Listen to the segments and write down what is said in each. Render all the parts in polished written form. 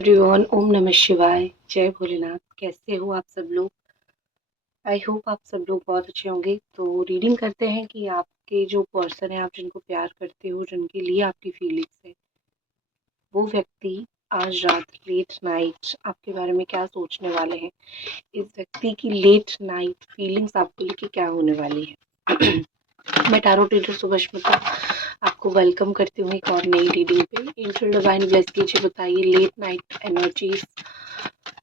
Everyone, ओम नमः शिवाय, जय भोलेनाथ। कैसे हो आप सब लोग? आई होप आप सब लोग बहुत अच्छे होंगे। तो रीडिंग करते हैं कि आपके जो पर्सन है, आप जिनको प्यार करते हो, जिनके लिए आपकी फीलिंग्स है, वो व्यक्ति आज रात लेट नाइट आपके बारे में क्या सोचने वाले हैं। इस व्यक्ति की लेट नाइट फीलिंग्स आपको लेके क्या होने वाली है। मैं टैरो रीडर सुभश्मिता आपको वेलकम करती हूँ एक और नई रीडिंग पे। एंजल डिवाइन ब्लेस कीजिए, बताइए लेट नाइट एनर्जीज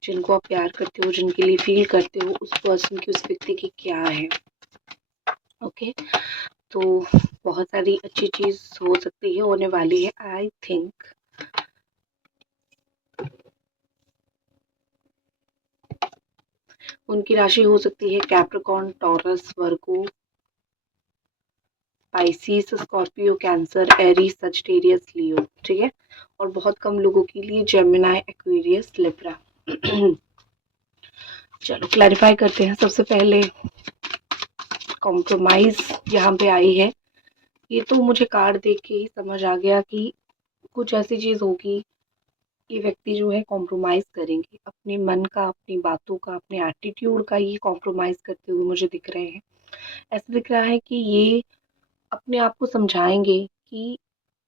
जिनको आप प्यार करते हो, जिनके लिए फील करते हो, उस पर्सन की, उस व्यक्ति की क्या है। ओके, तो बहुत सारी अच्छी चीज हो सकती है, होने वाली है। आई थिंक उनकी राशि हो सकती है Capricorn, Taurus, Virgo, Pisces, Scorpio, Cancer, Aries, Sagittarius, Leo. ठीक है, और बहुत कम लोगों के लिए जेमिनाई, एक्वेरियस, लिब्रा। चलो क्लैरिफाई करते हैं। सबसे पहले कॉम्प्रोमाइज यहाँ पे आई है। ये तो मुझे कार्ड देख के ही समझ आ गया कि कुछ ऐसी चीज होगी। ये व्यक्ति जो है कॉम्प्रोमाइज करेंगे अपने मन का, अपनी बातों का, अपने एटीट्यूड का, ये कॉम्प्रोमाइज करते हुए मुझे दिख रहे हैं। ऐसा दिख रहा है कि ये अपने आप को समझाएंगे कि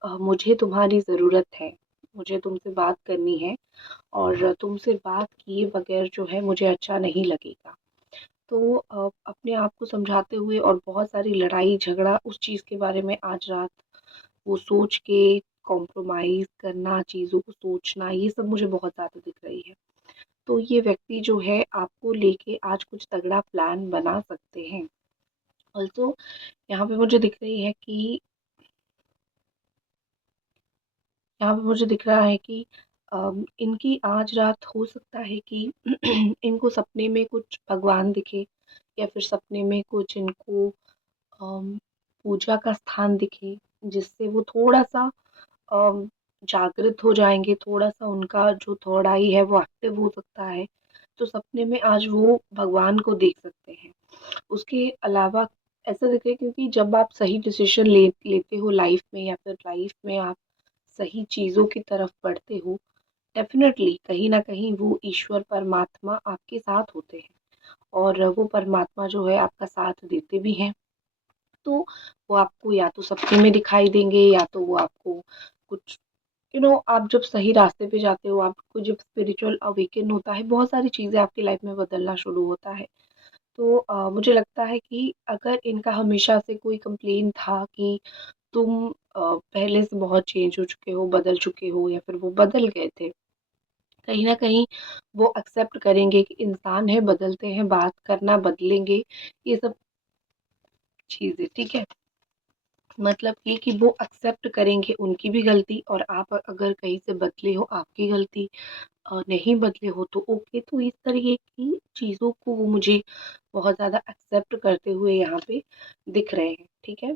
मुझे तुम्हारी ज़रूरत है, मुझे तुमसे बात करनी है, और तुमसे बात किए बगैर जो है मुझे अच्छा नहीं लगेगा। तो अपने आप को समझाते हुए, और बहुत सारी लड़ाई झगड़ा उस चीज़ के बारे में आज रात वो सोच के कॉम्प्रोमाइज़ करना, चीज़ों को सोचना, ये सब मुझे बहुत ज़्यादा दिख रही है। तो ये व्यक्ति जो है आपको लेके आज कुछ तगड़ा प्लान बना सकते हैं। ऑल्सो यहाँ पे मुझे दिख रही है कि यहाँ पे मुझे दिख रहा है कि इनकी आज रात हो सकता है कि इनको सपने में कुछ भगवान दिखे, या फिर सपने में कुछ इनको पूजा का स्थान दिखे, जिससे वो थोड़ा सा अम, जागृत हो जाएंगे, थोड़ा सा उनका जो थर्ड आई है वो एक्टिव हो सकता है। तो सपने में आज वो भगवान को देख सकते हैं। उसके अलावा ऐसा दिखे, क्योंकि जब आप सही डिसीजन लेते हो लाइफ में, या फिर लाइफ में आप सही चीज़ों की तरफ बढ़ते हो, डेफिनेटली कहीं ना कहीं वो ईश्वर परमात्मा आपके साथ होते हैं, और वो परमात्मा जो है आपका साथ देते भी हैं। तो वो आपको या तो सपने में दिखाई देंगे, या तो वो आपको कुछ आप जब सही रास्ते पे जाते हो, आपको जब स्पिरिचुअल अवेकन होता है, बहुत सारी चीज़ें आपकी लाइफ में बदलना शुरू होता है। तो मुझे लगता है कि अगर इनका हमेशा से कोई कंप्लेन था कि तुम पहले से बहुत चेंज हो चुके हो, बदल चुके हो, या फिर वो बदल गए थे, कहीं न कहीं वो एक्सेप्ट करेंगे कि इंसान है, बदलते हैं, बात करना बदलेंगे, ये सब चीज़ें, ठीक है? मतलब ये कि वो एक्सेप्ट करेंगे उनकी भी गलती, और आप अगर कहीं से बदले हो, आपकी गलती, नहीं बदले हो तो ओके। तो इस तरीके की चीज़ों को वो मुझे बहुत ज़्यादा एक्सेप्ट करते हुए यहाँ पे दिख रहे हैं, ठीक है?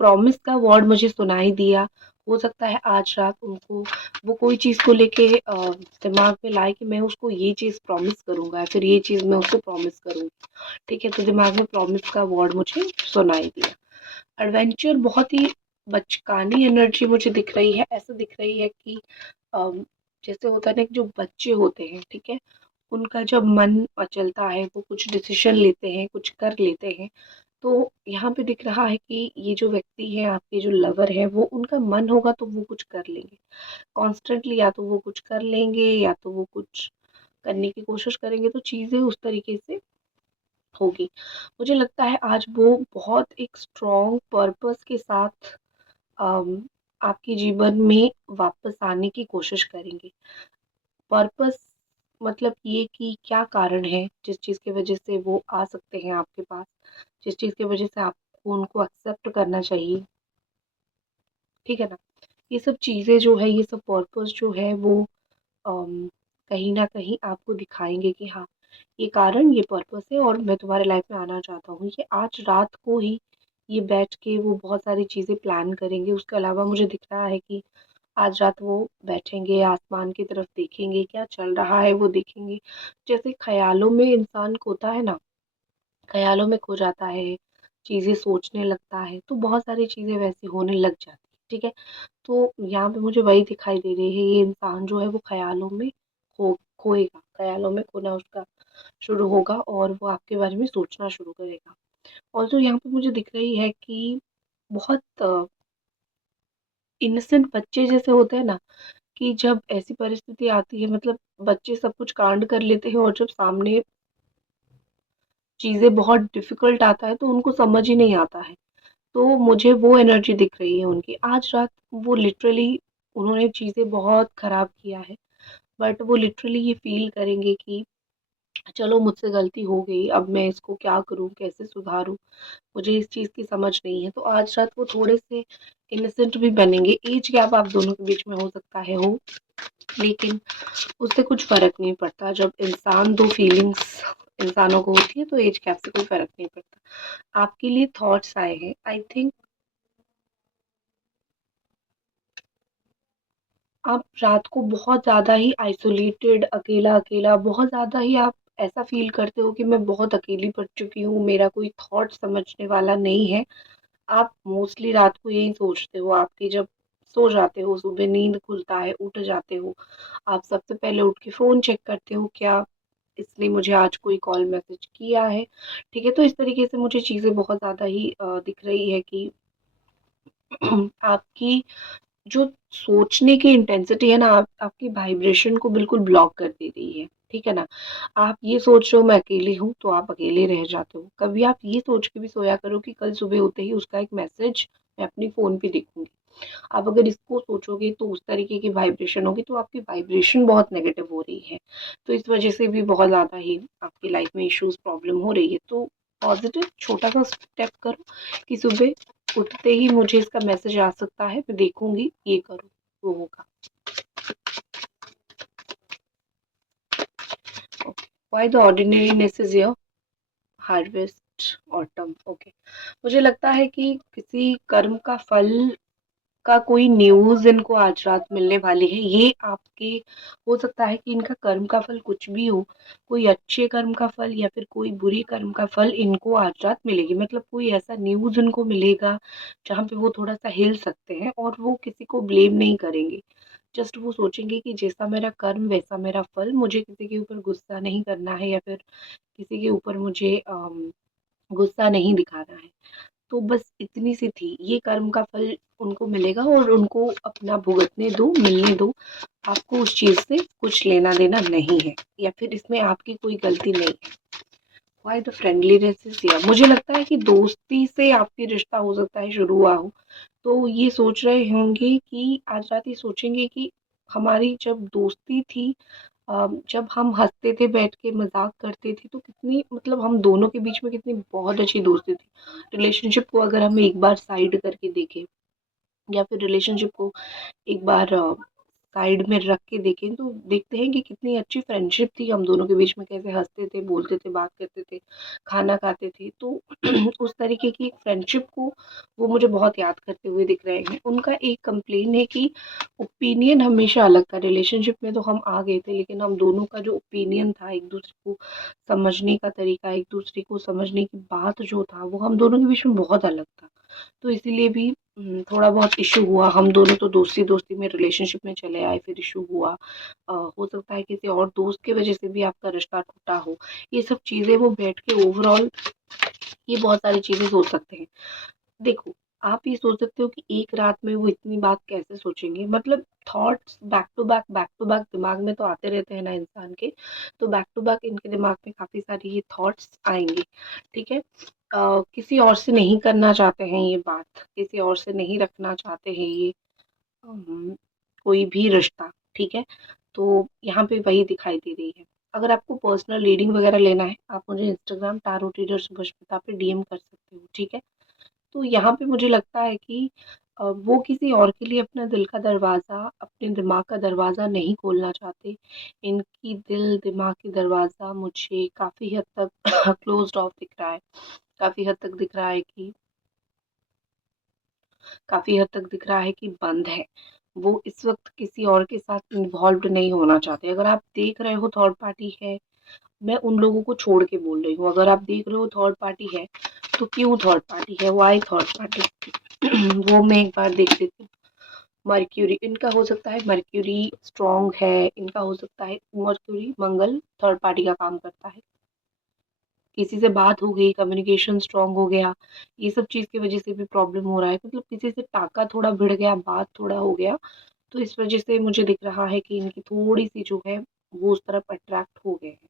प्रॉमिस का वर्ड मुझे सुनाई दिया। हो सकता है आज रात उनको वो कोई चीज़ को लेके दिमाग में लाए कि मैं उसको ये चीज़ प्रॉमिस करूँगा, फिर ये चीज़ मैं उसको प्रॉमिस करूँगी। ठीक है, तो दिमाग में प्रॉमिस का वर्ड मुझे सुनाई दिया। एडवेंचर, बहुत ही बचकानी एनर्जी मुझे दिख रही है। ऐसा दिख रही है कि अम, जैसे होता है ना कि जो बच्चे होते हैं, ठीक है, उनका जब मन मचलता है, वो कुछ डिसीजन लेते हैं, कुछ कर लेते हैं। तो यहाँ पे दिख रहा है कि ये जो व्यक्ति है, आपके जो लवर है, वो उनका मन होगा तो वो कुछ कर लेंगे। कॉन्स्टेंटली या तो वो कुछ कर लेंगे, या तो वो कुछ करने की कोशिश करेंगे, तो चीज़ें उस तरीके से होगी। मुझे लगता है आज वो बहुत एक स्ट्रॉन्ग पर्पस के साथ अम, आपके जीवन में वापस आने की कोशिश करेंगे। पर्पस मतलब ये कि क्या कारण है जिस चीज़ की वजह से वो आ सकते हैं आपके पास, जिस चीज़ की वजह से आपको उनको एक्सेप्ट करना चाहिए, ठीक है ना? ये सब चीज़ें जो है, ये सब पर्पस जो है वो अम, कहीं न कहीं आपको दिखाएँगे कि हाँ, ये कारण, ये पर्पस है, और मैं तुम्हारे लाइफ में आना चाहता हूँ। ये आज रात को ही ये बैठ के वो बहुत सारी चीज़ें प्लान करेंगे। उसके अलावा मुझे दिख रहा है कि आज रात वो बैठेंगे, आसमान की तरफ देखेंगे, क्या चल रहा है वो देखेंगे। जैसे ख़यालों में इंसान खोता है ना, ख़यालों में खो जाता है, चीज़ें सोचने लगता है, तो बहुत सारी चीज़ें वैसे होने लग जाती हैं। ठीक है? तो यहाँ पे मुझे वही दिखाई दे रही है, ये इंसान जो है वो ख़यालों में खोएगा, ख़यालों में खोना उसका शुरू होगा और वो आपके बारे में सोचना शुरू करेगा। और जो यहाँ पे मुझे दिख रही है कि बहुत इनोसेंट बच्चे जैसे होते हैं ना, कि जब ऐसी परिस्थिति आती है, मतलब बच्चे सब कुछ कांड कर लेते हैं और जब सामने चीज़ें बहुत डिफ़िकल्ट आता है तो उनको समझ ही नहीं आता है। तो मुझे वो एनर्जी दिख रही है उनकी। आज रात वो लिटरली उन्होंने चीज़ें बहुत ख़राब किया है, बट वो लिटरली ये फ़ील करेंगे कि चलो मुझसे गलती हो गई, अब मैं इसको क्या करूँ, कैसे सुधारूँ? मुझे इस चीज़ की समझ नहीं है। तो आज रात वो थोड़े-से इनोसेंट भी बनेंगे। ऐज गैप आप दोनों के बीच में हो सकता है हो, लेकिन उससे कुछ फ़र्क नहीं पड़ता। जब इंसान 2 फीलिंग्स इंसानों को होती है तो ऐज गैप से कोई फ़र्क नहीं पड़ता। आपके लिए थॉट्स आए हैं, आई थिंक आप रात को बहुत ज़्यादा ही आइसोलेटेड, अकेला-अकेला, बहुत ज़्यादा ही आप ऐसा फ़ील करते हो कि मैं बहुत अकेली पड़ चुकी हूँ, मेरा कोई थॉट समझने वाला नहीं है। आप मोस्टली रात को यही सोचते हो, आपकी जब सो जाते हो, सुबह नींद खुलता है, उठ जाते हो, आप सबसे पहले उठ के फ़ोन चेक करते हो, क्या इसने मुझे आज कोई कॉल मैसेज किया है, ठीक है? तो इस तरीके से मुझे चीज़ें बहुत ज़्यादा ही दिख रही है कि आपकी जो सोचने की इंटेंसिटी है ना, आपकी वाइब्रेशन को बिल्कुल ब्लॉक कर दे रही है, ठीक है ना? आप ये सोच रहे हो मैं अकेली हूँ, तो आप अकेले रह जाते हो। कभी आप ये सोच के भी सोया करो कि कल सुबह होते ही उसका एक मैसेज मैं अपनी फ़ोन पे देखूँगी। आप अगर इसको सोचोगे तो उस तरीके की वाइब्रेशन होगी, तो आपकी वाइब्रेशन बहुत नेगेटिव हो रही है। तो इस वजह से भी बहुत ज़्यादा ही आपकी लाइफ़ में इश्यूज़ प्रॉब्लम हो रही है। तो पॉज़िटिव छोटा-सा स्टेप करो कि सुबह उठते ही मुझे इसका मैसेज आ सकता है, मैं देखूँगी, ये करो, वो होगा। Okay, why the ordinariness is your harvest autumn. Okay, मुझे लगता है कि किसी कर्म का फल का कोई न्यूज़ इनको आज रात मिलने वाली है। ये आपके हो सकता है कि इनका कर्म का फल कुछ भी हो, कोई अच्छे कर्म का फल या फिर कोई बुरी कर्म का फल इनको आज रात मिलेगी। मतलब कोई ऐसा न्यूज़ उनको मिलेगा, जहाँ पे वो थोड़ा-सा हिल सकते हैं और वो किसी को ब्लेम नहीं करेंगे। जस्ट वो सोचेंगे कि जैसा मेरा कर्म वैसा मेरा फल, मुझे किसी के ऊपर गुस्सा नहीं करना है या फिर किसी के ऊपर मुझे गुस्सा नहीं दिखाना है। तो बस इतनी सी थी, ये कर्म का फल उनको मिलेगा और उनको अपना भुगतने दो, मिलने दो। आपको उस चीज़ से कुछ लेना-देना नहीं है या फिर इसमें आपकी कोई गलती नहीं है। Why the friendliness is here. मुझे लगता है कि दोस्ती से आपकी रिश्ता हो सकता है शुरू हुआ हो। तो ये सोच रहे होंगे कि आज रात ये सोचेंगे कि हमारी जब दोस्ती थी, जब हम हँसते थे, बैठ के मज़ाक करते थे, तो कितनी मतलब हम दोनों के बीच में कितनी बहुत अच्छी दोस्ती थी। रिलेशनशिप को अगर हम एक बार साइड करके देखें या फिर रिलेशनशिप को एक बार साइड में रख के देखें तो देखते हैं कि कितनी अच्छी फ्रेंडशिप थी हम दोनों के बीच में, कैसे हँसते थे, बोलते थे, बात करते थे, खाना खाते थे। तो उस तरीके की फ्रेंडशिप को वो मुझे बहुत याद करते हुए दिख रहे हैं। उनका एक कंप्लेन है कि ओपिनियन हमेशा अलग था। रिलेशनशिप में तो हम आ गए थे, लेकिन हम दोनों का जो ओपिनियन था, एक-दूसरे को समझने का तरीका, एक-दूसरे को समझने की बात जो था, वो हम दोनों के बीच में बहुत अलग था। तो इसीलिए भी थोड़ा बहुत इश्यू हुआ। हम दोनों तो दोस्ती-दोस्ती में रिलेशनशिप में चले आए, फिर इश्यू हुआ। हो सकता है किसी और दोस्त की वजह से भी आपका रिश्ता टूटा हो। ये सब चीज़ें वो बैठ के ओवरऑल ये बहुत सारी चीज़ें सोच सकते हैं। देखो, आप ये सोच सकते हो कि एक रात में वो इतनी बात कैसे सोचेंगे? मतलब थॉट्स बैक टू बैक दिमाग में तो आते रहते हैं ना इंसान के, तो बैक टू बैक इनके दिमाग में काफ़ी सारी ये थॉट्स आएँगे, ठीक है? किसी और से नहीं करना चाहते हैं ये बात, किसी और से नहीं रखना चाहते हैं ये अम, कोई भी रिश्ता, ठीक है? तो यहाँ पे वही दिखाई दे रही है। अगर आपको पर्सनल रीडिंग वगैरह लेना है, आप मुझे इंस्टाग्राम टैरो रीडर सुभश्मिता पे डीएम कर सकते हो, ठीक है? तो यहाँ पे मुझे लगता है कि वो किसी और के लिए अपना दिल का दरवाज़ा, अपने दिमाग का दरवाज़ा नहीं खोलना चाहते। इनकी दिल, दिमाग की दरवाज़ा मुझे काफ़ी हद तक क्लोज़्ड ऑफ दिख रहा है। काफ़ी हद तक दिख रहा है कि काफ़ी हद तक दिख रहा है कि बंद है। वो इस वक़्त किसी और के साथ इन्वॉल्व्ड नहीं होना चाहते। अगर आप देख रहे हो थर्ड पार्टी है, मैं उन लोगों को छोड़ के बोल रही हूँ। अगर आप देख रहे हो थर्ड पार्टी है, तो क्यों थर्ड पार्टी है? Why third party? वो मैं एक बार देख लेती हूँ। मर्क्यूरी इनका हो सकता है, मर्क्यूरी स्ट्रॉन्ग है, इनका हो सकता है मर्क्यूरी मंगल थर्ड पार्टी का काम करता है। किसी से बात हो गई, कम्युनिकेशन स्ट्रॉन्ग हो गया, ये सब चीज़ की वजह से भी प्रॉब्लम हो रहा है, मतलब किसी से टाका थोड़ा भिड़ गया, बात थोड़ा हो गया, तो इस वजह से मुझे दिख रहा है कि इनकी थोड़ी सी जो है वो उस तरफ अट्रैक्ट हो गए हैं।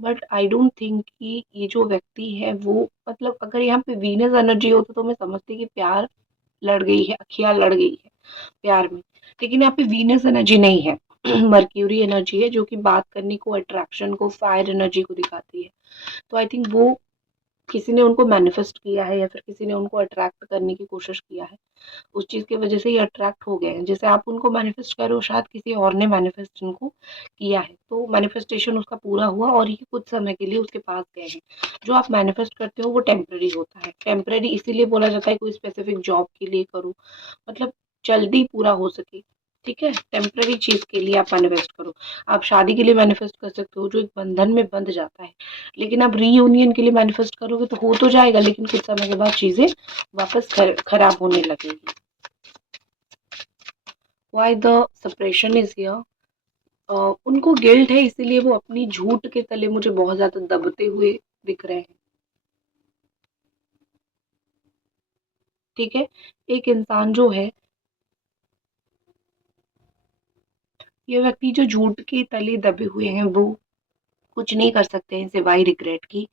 बट आई डोंट थिंक कि ये जो व्यक्ति है वो, मतलब अगर यहाँ पे वीनस एनर्जी हो तो मैं समझती कि प्यार लड़ गई है, अखियाँ लड़ गई है प्यार में, लेकिन यहाँ पे वीनस एनर्जी नहीं है। मर्क्यूरी एनर्जी है जो कि बात करने को, अट्रैक्शन को, फायर एनर्जी को दिखाती है। तो आई थिंक वो किसी ने उनको मैनिफेस्ट किया है या फिर किसी ने उनको अट्रैक्ट करने की कोशिश किया है, उस चीज़ की वजह से ये अट्रैक्ट हो गए हैं। जैसे आप उनको मैनिफेस्ट करो, शायद किसी और ने मैनिफेस्ट उनको किया है, तो मैनिफेस्टेशन उसका पूरा हुआ और ये कुछ समय के लिए उसके पास गए हैं। जो आप मैनिफेस्ट करते हो वो टेम्पररी होता है, टेम्पररी इसीलिए बोला जाता है कोई स्पेसिफिक जॉब के लिए करो, मतलब जल्दी पूरा हो सके, ठीक है, टेम्पररी चीज़ के लिए आप मैनिफेस्ट करो। आप शादी के लिए मैनिफेस्ट कर सकते हो जो एक बंधन में बंध जाता है, लेकिन आप रीयूनियन के लिए मैनिफेस्ट करोगे तो हो तो जाएगा, लेकिन कुछ समय के बाद चीज़ें वापस खराब होने लगेगी। Why the separation is here? उनको गिल्ट है, इसीलिए वो अपनी झूठ के तले मुझे बहुत ज्यादा दबते हुए दिख रहे हैं, ठीक है। एक इंसान जो है, ये व्यक्ति जो झूठ के तले दबे हुए हैं वो कुछ नहीं कर सकते हैं सिवाय रिग्रेट की।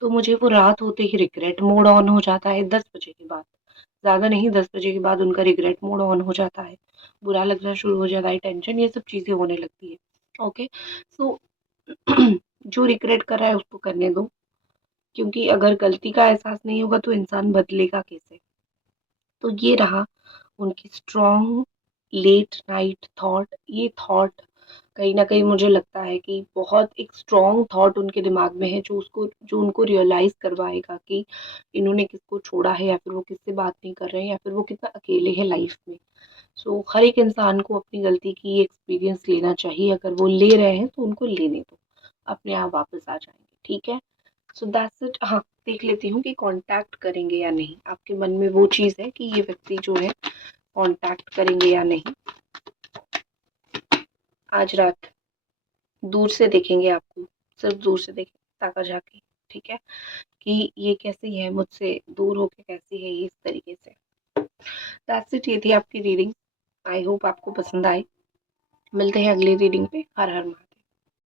तो मुझे वो रात होते ही रिग्रेट मोड ऑन हो जाता है, 10 बजे के बाद, ज्यादा नहीं, 10 बजे के बाद उनका रिग्रेट मोड ऑन हो जाता है, बुरा लगना शुरू हो जाता है, टेंशन, ये सब चीजें होने लगती है। ओके, सो जो रिग्रेट कर रहा है उसको करने दो, क्योंकि अगर गलती का एहसास नहीं होगा तो इंसान बदलेगा कैसे। तो ये रहा उनकी स्ट्रॉन्ग लेट नाइट थॉट। ये थॉट कहीं ना कहीं मुझे लगता है कि बहुत एक स्ट्रॉन्ग थॉट उनके दिमाग में है, जो उनको रियलाइज करवाएगा कि इन्होंने किसको छोड़ा है, या फिर वो किससे बात नहीं कर रहे हैं, या फिर वो कितना अकेले हैं लाइफ में। सो हर एक इंसान को अपनी गलती की एक्सपीरियंस लेना चाहिए, अगर वो ले रहे हैं तो उनको लेने दो, अपने आप वापस आ जाएंगे, ठीक है। So that's it. हाँ, देख लेती हूँ कि कांटेक्ट करेंगे या नहीं, आपके मन में वो चीज़ है कि ये व्यक्ति जो है कांटेक्ट करेंगे या नहीं। आज रात दूर से देखेंगे आपको, सिर्फ दूर से देखें, ताका झाकी, ठीक है, कि ये कैसी है, मुझसे दूर होके कैसी है ये, इस तरीके से। दैट्स इट, ये थी आपकी रीडिंग। आई होप आपको पसंद आई। मिलते हैं अगली रीडिंग पे। हर हर महादेव।